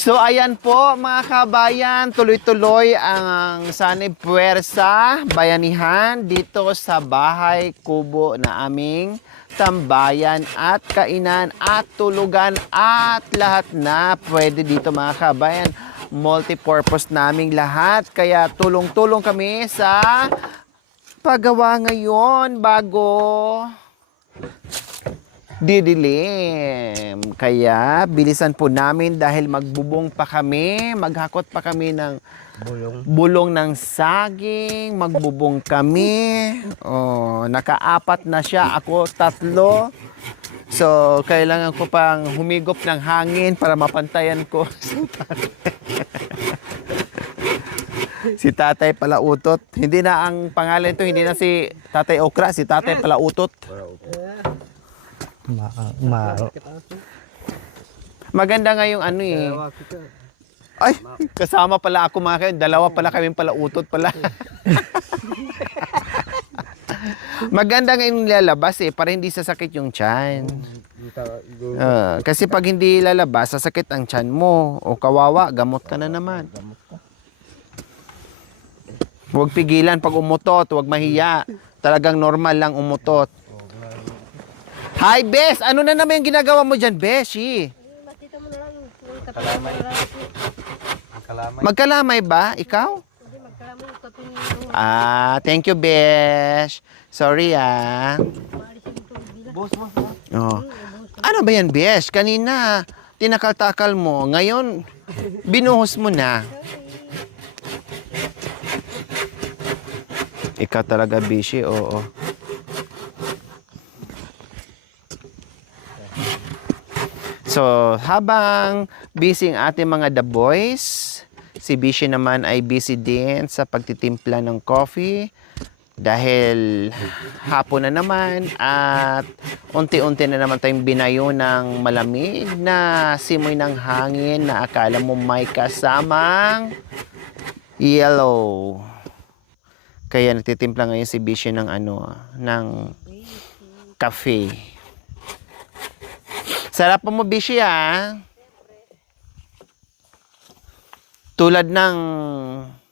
So ayan po mga kabayan, tuloy-tuloy ang Sanib Puwersa, Bayanihan dito sa bahay kubo na aming tambayan at kainan at tulugan at lahat na pwede dito mga kabayan. Multipurpose naming lahat kaya tulong-tulong kami sa paggawa ngayon bago didilim. Kaya bilisan po namin dahil magbubong pa kami, maghakot pa kami ng bulong ng saging, magbubong kami. Oh, nakaapat na siya, ako tatlo. So, kailangan ko pang humigop ng hangin para mapantayan ko si Tatay Palautot. Hindi na ang pangalan ito, hindi na si Tatay Okra, si Tatay Palautot. Maganda nga yung ano eh. Ay, kasama pala ako mga kayo. Dalawa pala kaming palautot pala. Maganda nga yung lalabas eh, para hindi sasakit yung tiyan. Kasi pag hindi lalabas, sasakit ang tiyan mo. O kawawa, gamot ka na naman. Huwag pigilan pag umutot, huwag mahiya. Talagang normal lang umutot. Hi, Bes! Ano na naman yung ginagawa mo dyan, Beshi? Makita mo na lang yung kalamay. Magkalamay ba? Ikaw? Hindi, magkalamay yung tapin. Thank you, Besh. Sorry, Maalis yung tubig nila. Oh. Ano ba yan, Besh? Kanina, tinakal-takal mo. Ngayon, binuhos mo na. Ikaw talaga, Beshi. Oo. So, habang busy ang ating mga The Boys, si Bishi naman ay busy din sa pagtitimpla ng coffee dahil hapon na naman at unti-unti na naman tayong binayo ng malamig na simoy ng hangin na akala mo may kasamang yellow. Kaya nagtitimpla ngayon si Bishi ng ng cafe. Sarap mo, Bishi, ha? Tulad ng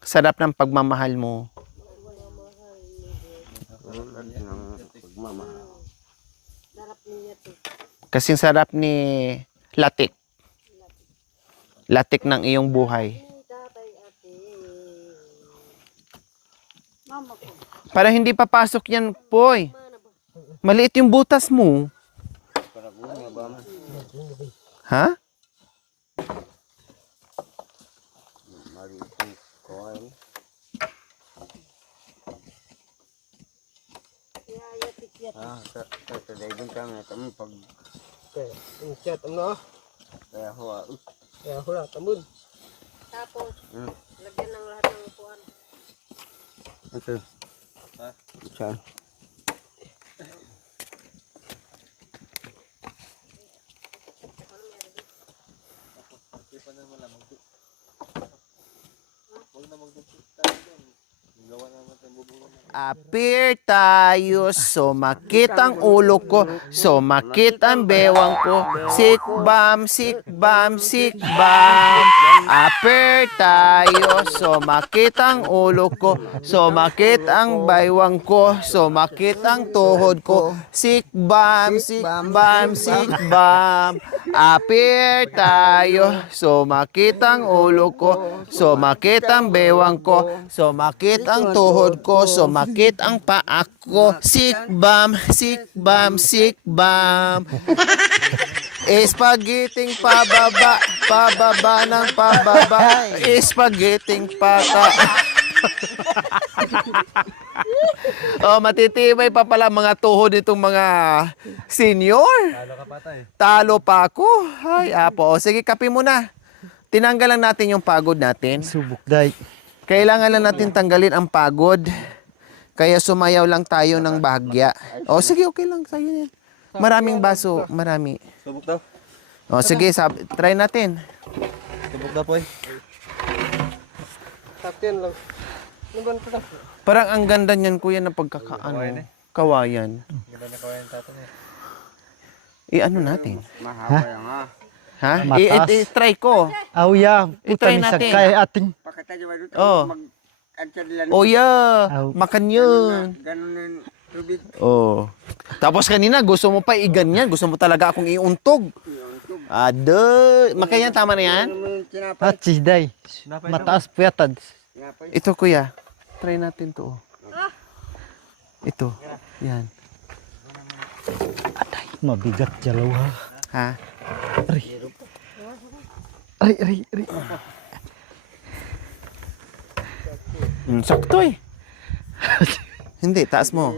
sarap ng pagmamahal mo. Kasing sarap ni Latik. Latik ng iyong buhay. Para hindi papasok yan, Poy. Maliit yung butas mo. Ha? Tapos, lagyan ng lahat ng upuan. Appear tayo, sumakit ang ulo ko, sumakit ang bewang ko, sikbam, sikbam, sikbam. Appear tayo, sumakit ang ulo ko, sumakit ang baywang ko, sumakit ang tuhod ko, sikbam, sikbam, sikbam. Appear tayo, sumakit ang ulo ko, sumakit ang bewang ko, sumakit ang tuhod ko, sumakit ang paa ko, sikbam, sikbam, sikbam. Espagiting pababa, pababa ng pababa, espagiting pata. Oh, matitibay pa pala mga tuhod nitong mga senior. Talo ka pa tayo. Talo pa ako. Ay, apo. O, sige, kape muna. Tinanggal lang natin yung pagod natin. Subok day. Kailangan lang natin tanggalin ang pagod. Kaya sumayaw lang tayo ng bahagya. O, sige, okay lang. Sa'yo yan. Maraming baso. Marami. Subok daw. O, sige, try natin. Subok daw po eh. Tapin lang. Parang ang ganda niyan, kuya, na pagkakaano. Kawayan. Ganda na kawain tatang eh. I-ano natin? Mahaba yan ha. Ha? Mataas. I-try ko. Aw ya, puta I-try ni natin. sagkay ating. Oh. Oh, yeah. Makan yun. Ganun yung tubig. Oh. Tapos kanina, gusto mo pa iganyan. Gusto mo talaga akong iuntog. Makayan, tama na yan? Ano mo yung tinapay? At sisday. Mataas puyatad. Tinapay. Ito, kuya. Try natin to. Ito. Yan. Atay, mabigat jalaw ha. Ha? Ari. Sakto eh. Hindi, taas mo.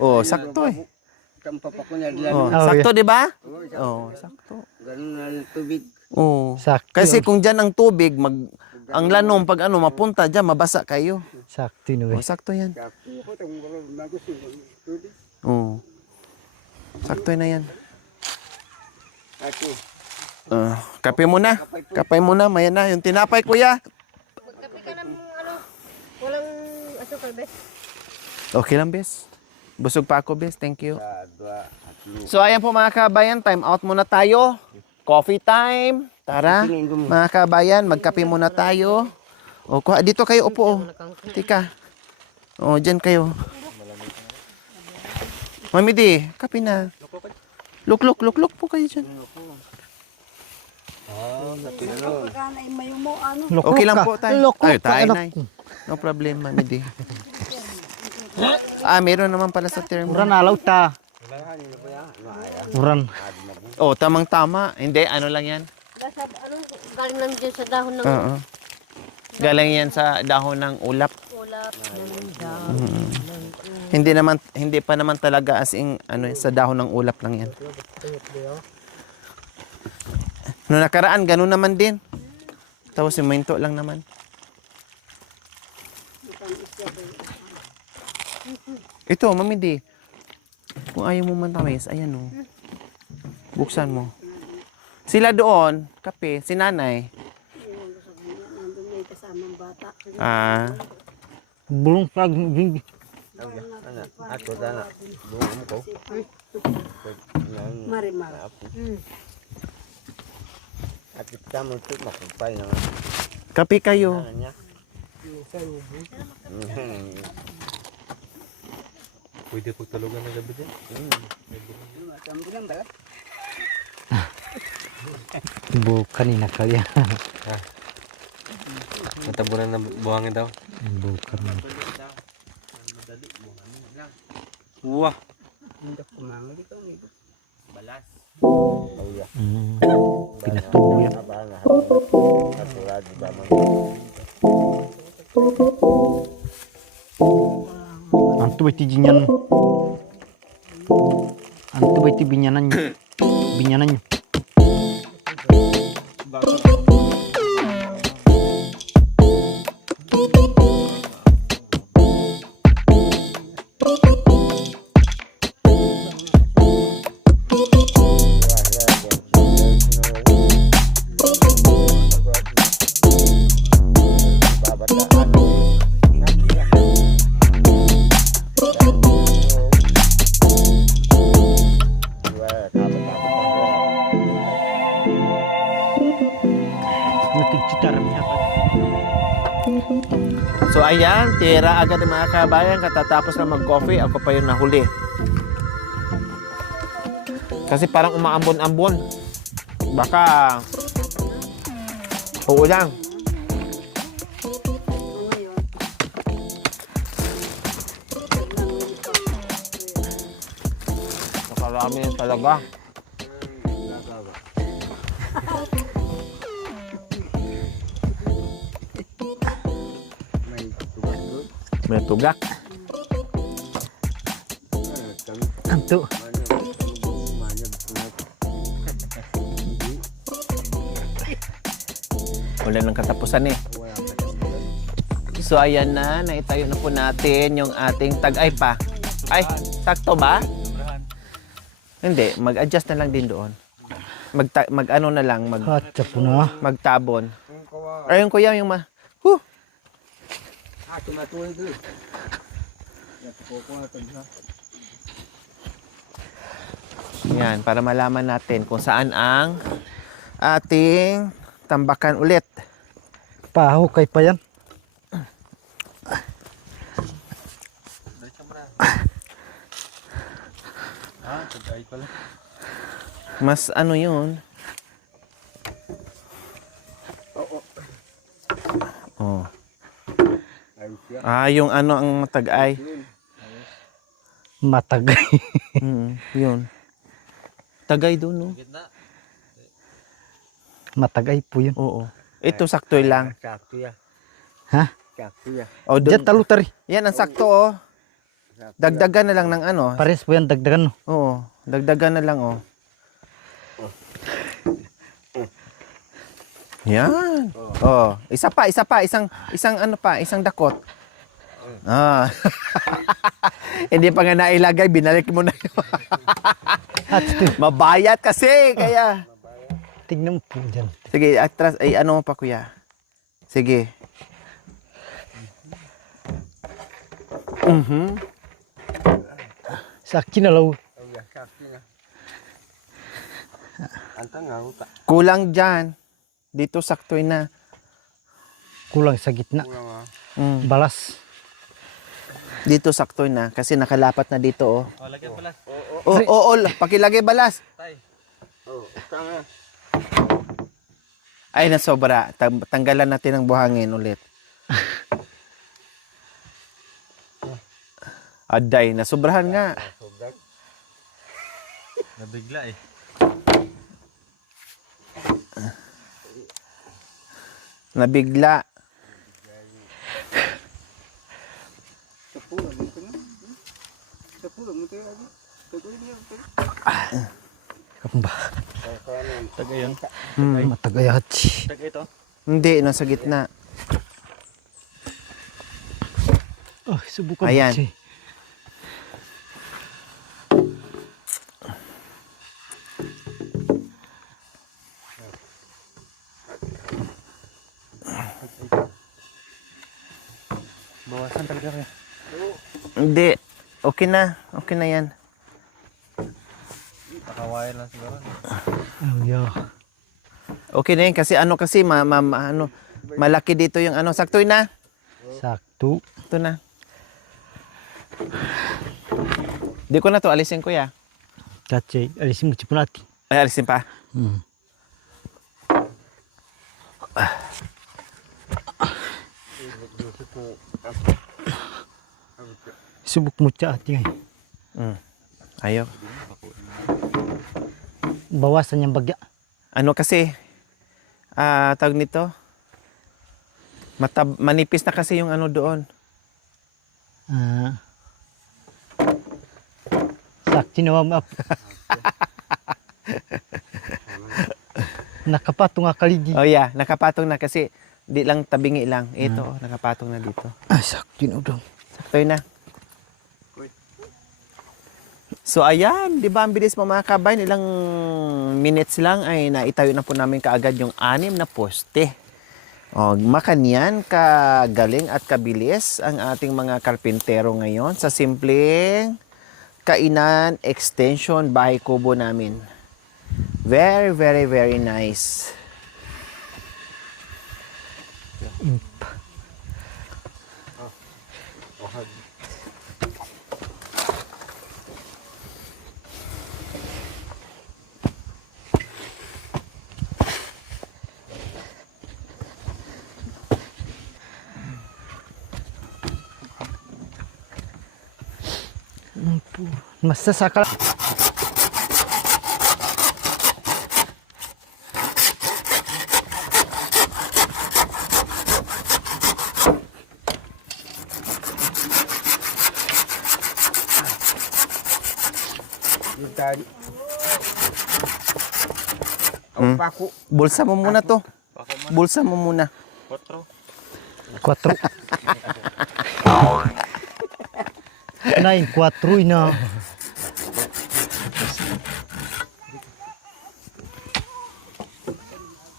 Oh, sakto eh. Kampapa ko niya diyan. Oh, Oh, sakto, di ba? Oh, sakto. Ganun na yung tubig. Oh. Sakto. Kasi kung dyan ang tubig, ang lanom pag mapunta dyan, mabasa kayo. sakto no Oh, eh. sakto yan. Ako itong bagus yung tubig. Oh. Sakto na yan. Ako. Kape muna. Kapay muna, maya na. Yung tinapay, kuya. Magkape ka ng walang asukal, bes. Okay lang, bes. Busog pa ako, bes. Thank you. Dua, tatlo. So, ayan po mga kabayan. Time out muna tayo. Coffee time. Tara. Mga kabayan, magkape muna tayo. O, dito kayo upo. Tika. O, dyan kayo. Mami di, kape na. Look po kayo dyan. Okay lang po tayo. Loko Ay, ka, tayo anak. na. No problem, Mami di. Meron naman pala sa term. Uran alaw ta. Uran. Oh, tamang-tama. Hindi, ano lang yan? Galing lang dyan sa dahon ng Oo. Galing yan sa dahon ng ulap. ulap. Ng dahon. Hindi pa naman talaga as in sa dahon ng ulap lang yan. No nakaraan ganun naman din. Tapos simento lang naman. Ito, Mami di. Kung ayaw mo matamis, ayan o. Buksan mo. Sila doon, kape, si nanay. Bulong flag. Ako dana. Buong ko. Marimar. At kita mo ito makumpay na. Kape kayo. Niya. Pwede po tulugan na gabi din. Bukan ni nakalya. Matabunan na buhangin daw. Bukan. Wah. Pinatubo yan. Anto ba tijinyan? Anto ba binyanan nyo? Binyanan nyo. So ayan, tira agad ng mga kabayan. Katatapos na mag-coffee, ako pa yung nahuli. Kasi parang umaambon-ambon. Baka uulan. Nakarami yan talaga. May tugak. Anto. Wala nang katapusan eh. So ayan na, naitayo na po natin yung ating tag-ay pa. Ay, sakto ba? Hindi, mag-adjust na lang din doon. Mag-ano na lang, Hatsa po na. magtabon. Ayun kuya, yung Huh! Yan, para malaman natin kung saan ang ating tambakan ulit. Pahukay pa yan. Tagay pala. Mas ano yun? Oh. Ayos siya. Yung ano ang matag-ay. Matagay. Yun. Tagay doon, no? Matagay po yun. Oo. Ito sakto lang. Sakto ya. Ha? Sakto ya. O, Diyan talutari. yan ang sakto, oh. Dagdagan na lang ng ano. Pares po yan dagdagan. No? Oo. Dagdagan na lang, oh. Yan. Oh, isa pa, isang ano pa, isang dakot. Ah. Hindi pa nga nailagay, binalik mo na yun. Mabayat kasi, kaya. Tignan mo po dyan. Sige, atras, ay ano mo pa kuya. Sige. Sa akin na law. Oh ya, sakto na. Antang nga uta. Kulang dyan. Dito sakto na. Kulang sa gitna. Kulang ah. Balas. Dito sakto na kasi nakalapat na dito, oh. Oh, lagyan pala. Oo, pakilagay balas. Oh, tanga. Ay, nasobra. Tanggalan natin ang buhangin ulit. Aday, nasobrahan nga. Sobrang. Nabigla eh. Nabigla. Sepuluh gitu kan? 10 gitu lagi. Sepuluh ini apa? Kapamba. Tagay yun. Matagay hachi. Tagay ito. Hindi, nasa gitna. Oh, subukan Ayan. hachi. Bawasan talaga kayo. Hindi. Okay na. Okay na yan. Pakawire lang siguro. Oh, yeah. Okay na yan kasi ano kasi ano, malaki dito yung ano. Sakto na. Sakto. Ito na. Di ko na to alisin kuya. Kache, alisin mo siya po natin. Ay, alisin pa. Subuk mo siya ating. Ayaw. Bawasan yung bagya. Ano kasi, tawag nito, manipis na kasi yung ano doon. Sakti na mama. Nakapatong nga kaligi. Oh yeah, nakapatong na kasi di lang tabingi lang. Ito, nakapatong na dito. Ah, sakti na daw. Sakto na. So ayan, di ba ang bilis mo mga kabayan, ilang minutes lang ay naitayo na po namin kaagad yung 6 na poste. O, makanyan, kagaling at kabilis ang ating mga karpintero ngayon sa simpleng kainan extension bahay kubo namin. Very, very, very nice. Masasakal. Yung tadi. Ang paku. Bulsa mo muna to. Bulsa mo muna. 4. 9, 4 na.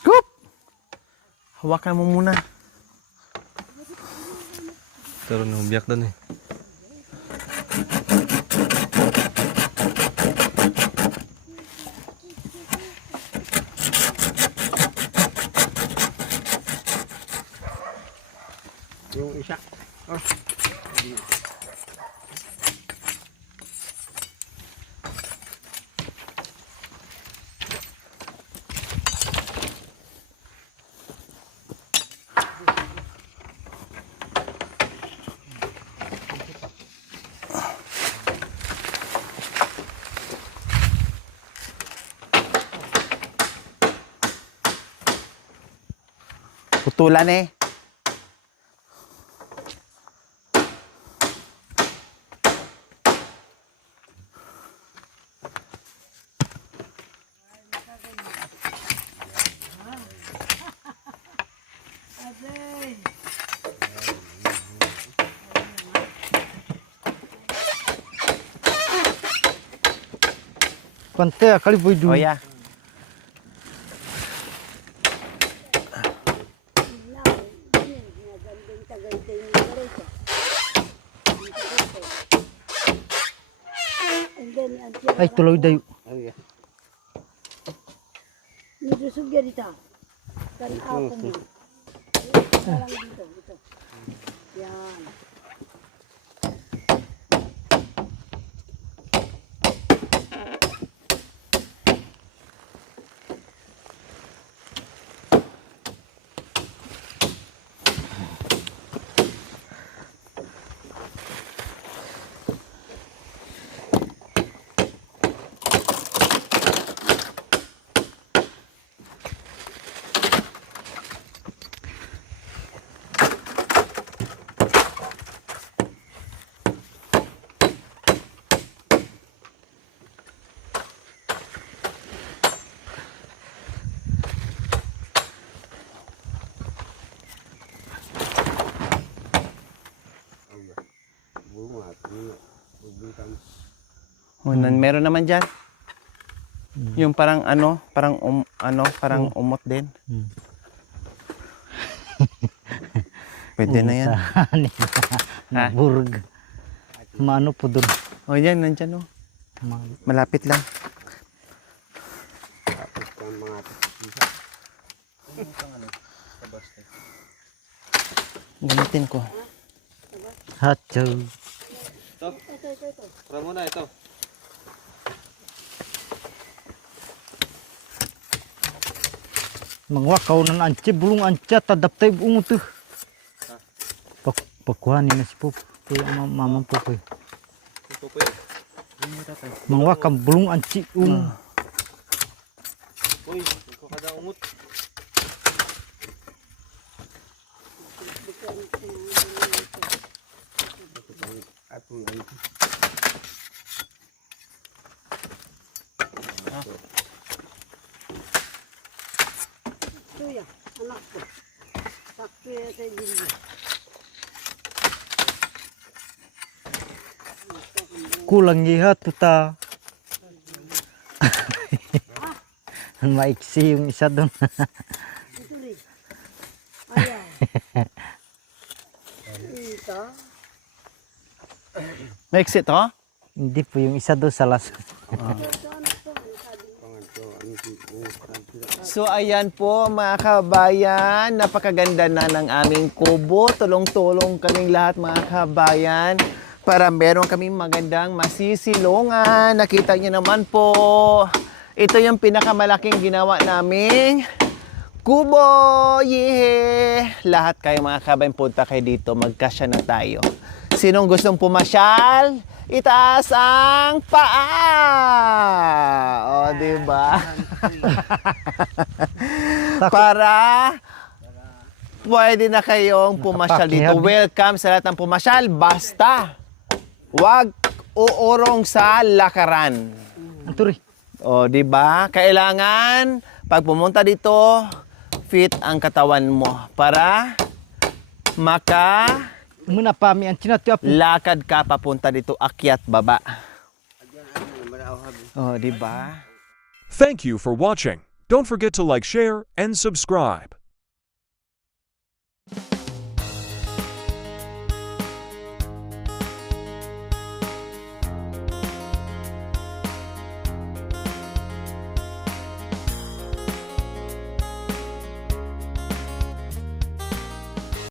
Kup! Hawakan mo muna. Pero nubiyak doon eh. Isa. Oh. Putulan eh. Pante akali boy du. O ya. Ay tuloy dayo. Oh iya. Nidusog ya dito. Kan ako mo. Lang dito, dito. Yan. Bunga. Bubutan. Meron naman dyan. Yung parang parang umot din. Pwede na yan. Ha? Burg. Maano po doon. O yan, nandyan o. Malapit lang. Tapos kan mga isa. Gamitin ko. Hacho. Tara muna ito. Mangwakaw na anche bulong ancha tadap tayo buong ito. Pakuhanin na si Pop. Kaya mamang Pop eh. Ito po yun. Mangwakaw bulong anchi Uy, ito kada umot. Atong Tuya, anak ko. Sakto ya sa dili. kulang giha tuta. Maiksi yung isa doon. Ito rin. Ayaw. Ito. Exit to? Hindi po yung isa doon sa las. So ayan po mga kabayan, napakaganda na ng aming kubo. Tulong-tulong kaming lahat mga kabayan para meron kaming magandang masisilungan. Nakita niyo naman po, ito yung pinakamalaking ginawa naming kubo. Yehe! Lahat kayo mga kabayan, punta kayo dito, magkasya na tayo. Sinong gustong pumasyal? Itaas ang paa! O, diba? Para pwede na kayong pumasyal dito. Welcome sa lahat ng pumasyal. Basta, wag uurong sa lakaran. Anturi. O, diba? Kailangan, pag pumunta dito, fit ang katawan mo para Muna pa mi ang chinatyo apo. lakad ka papunta dito, akyat baba. O, diba? Thank you for watching. Don't forget to like, share, and subscribe.